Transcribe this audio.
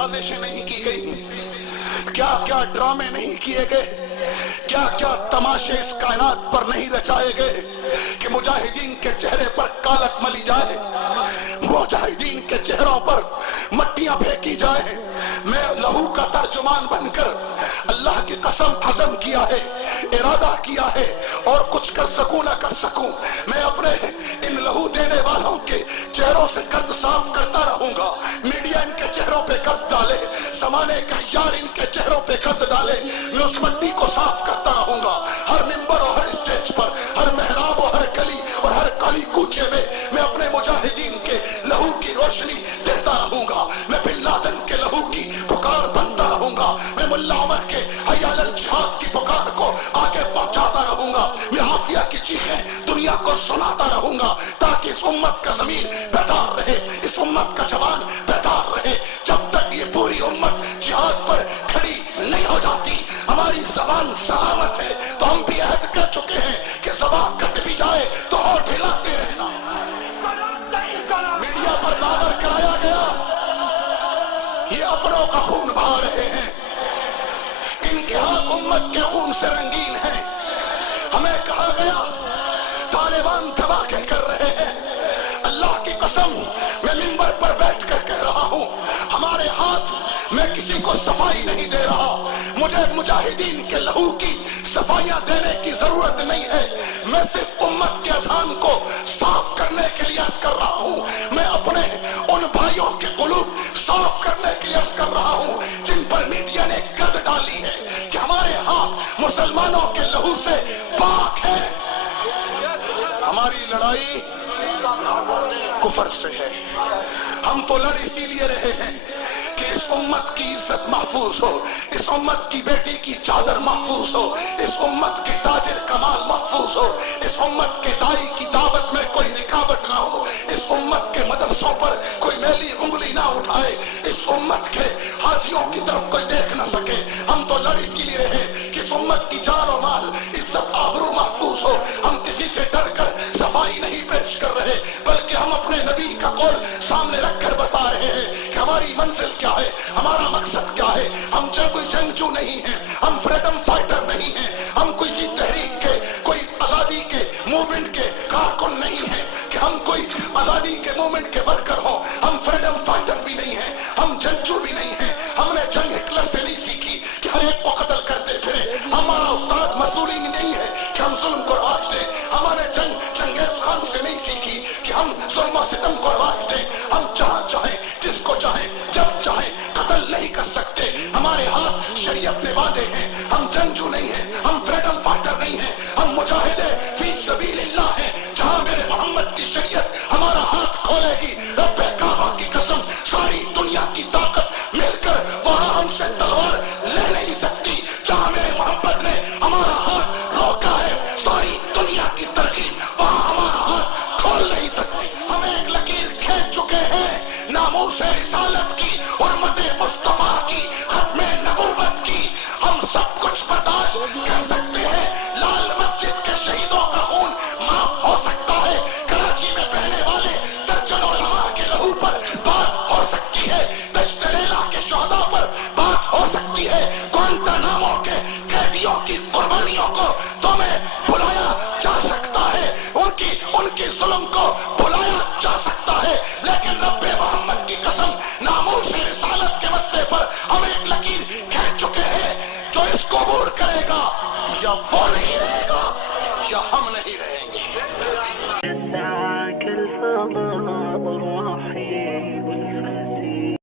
साजिशें नहीं की गई, क्या क्या ड्रामे नहीं किए गए, क्या क्या तमाशे इस कायनात पर नहीं रचाए गए कि मुजाहिदीन के चेहरे पर कालक मली जाए, मुजाहिदीन के चेहरों पर मट्टियां फेंकी जाए। मैं लहू का तर्जुमान बनकर अल्लाह की कसम अज़म किया है, इरादा किया है, और कुछ कर सकूं ना कर सकूं, मैं अपने इन लहू देने वालों के चेहरों से गर्द साफ करता रहूंगा। मीडिया इनके चेहरों पे गर्द डाले, ज़माने का यार इनके चेहरों पे गर्द डाले, मैं उस मट्टी को साफ करता रहूंगा। हर मिंबर और हर स्टेज पर, हर मेहराब और हर गली और हर काली कूचे में मैं अपने मुजाहिदीन के लहू की रोशनी देता रहूंगा। मैं बिन लादेन के लहू की पुकार बनता रहूंगा। मैं मुल्ला उमर के हय्या अलल जिहाद की पुकार को आगे पहुंचाता रहूंगा। मैं हाफिया की चीखें दुनिया को सुनाता रहूंगा, ताकि इस उम्मत का ज़मीर बेदार रहे, इस उम्मत का जवान बेदार रहे। जब तक ये पूरी उम्मत जिहाद पर खड़ी नहीं हो जाती, हमारी ज़बान सलामत है, तो हम भी अहद कर चुके हैं कि ज़बान कट भी जाए तो और हिलाते रहना। मीडिया पर दावर कराया गया, ये अपनों का खून बहा रहे हैं, इनके हाथ उम्मत के खून से रंगीन हैं। हमें कहा गया तालिबान धमाके कर रहे हैं, अल्लाह की कसम मैं मिंबर पर बैठ कर कह रहा हूं, हमारे हाथ मैं किसी को सफाई नहीं दे रहा। मुझे मुजाहिदीन के लहू की सफाइयां देने की जरूरत नहीं है, मैं सिर्फ उम्मत के अज़ान को साफ करने के लिए अर्ज कर रहा हूं। मैं अपने उन भाइयों के कुलूब साफ करने के लिए अर्ज कर रहा हूं जिन पर मीडिया ने गर्द डाली है कि हमारे हाथ मुसलमानों के लहू से पाक है। हमारी लड़ाई कुफर से है। हम तो लड़ इसीलिए रहे हैं कि इस उम्मत की इज्जत महफूज हो, इस उम्मत की बेटी की चादर महफूज हो, इस उम्मत के ताजिर कमाल महफूज हो, इस उम्मत के दाई की दावत में कोई रुकावट ना हो, इस उम्मत के मदरसों पर कोई मैली उंगली ना उठाए, इस उम्मत के हाजियों की तरफ कोई देख ना सके। हम तो लड़ इसीलिए रहे कि इस उम्मत की जान और माल, इज्जत आबरू महफूज हो। हम किसी से डर कर सफाई नहीं पेश कर रहे, बल्कि हम अपने नबी का कौल सामने रखकर बता रहे हैं कि हमारी मंजिल क्या है, हमारा मकसद क्या है। हम जंगजू नहीं हैं, हम फ्रीडम फाइटर नहीं हैं, हम किसी तहरीक के, कोई आजादी के मूवमेंट के कारकुन नहीं हैं कि हम कोई आजादी के मूवमेंट के वर्कर हो। हम फ्रीडम फाइटर भी नहीं हैं, हम जंगजू भी नहीं हैं। हमने जंग हिटलर से नहीं सीखी कि हर एक को कत्ल करते फिरे। हमारा उस्ताद मसूली नहीं है कि हम जुल्म को रवाज दें। हमारे जंग चंगेज खान से नहीं सीखी कि हम जुल्म सितम को रवाज दें। हम जहां चाहे, जिसको चाहे, जब चाहे कत्ल नहीं कर सकते। हमारे हाथ शरीयत में बांधे हैं। हम जंगजू नहीं हैं, हम फ्रीडम फाइटर नहीं हैं, हम मुजाहिदे फी सबीलिल्लाह हैं। जहां मेरे मोहम्मद की शरीयत हमारा हाथ खोलेगी, रब्बे काबा की कसम, सारी दुनिया की ताकत मिलकर वहां हमसे तलवार ले नहीं सकती। जहां मेरे मोहम्मद ने हमारा हाथ रोका है, सारी दुनिया की तरकीब वहां हमारा हाथ खोल नहीं सकती। हम एक लकीर खींच चुके हैं, नामूस रिसालत की, हुर्मत मुस्तफा की, खत्म नबुव्वत की। हम सब कुछ बर्दाश्त कर सकते हैं। लाल मस्जिद के शहीदों का खून माफ हो सकता है, कराची में बहने वाले दर्जनों उलमा के लहू पर बात हो सकती है, दश्त-ए-लेला के शुहदा पर बात हो सकती है, गुआंतानामो के कैदियों की कुर्बानियों को तुम्हें बुलाया जा सकता है, उनकी जुल्म को बुलाया जा सकता है। लेकिन रब्बे मोहम्मद की कसम, नामूस रिसालत के मसले पर हम एक लकीर खींच चुके हैं। जो इसको अबूर करेगा या वो नहीं रहेगा।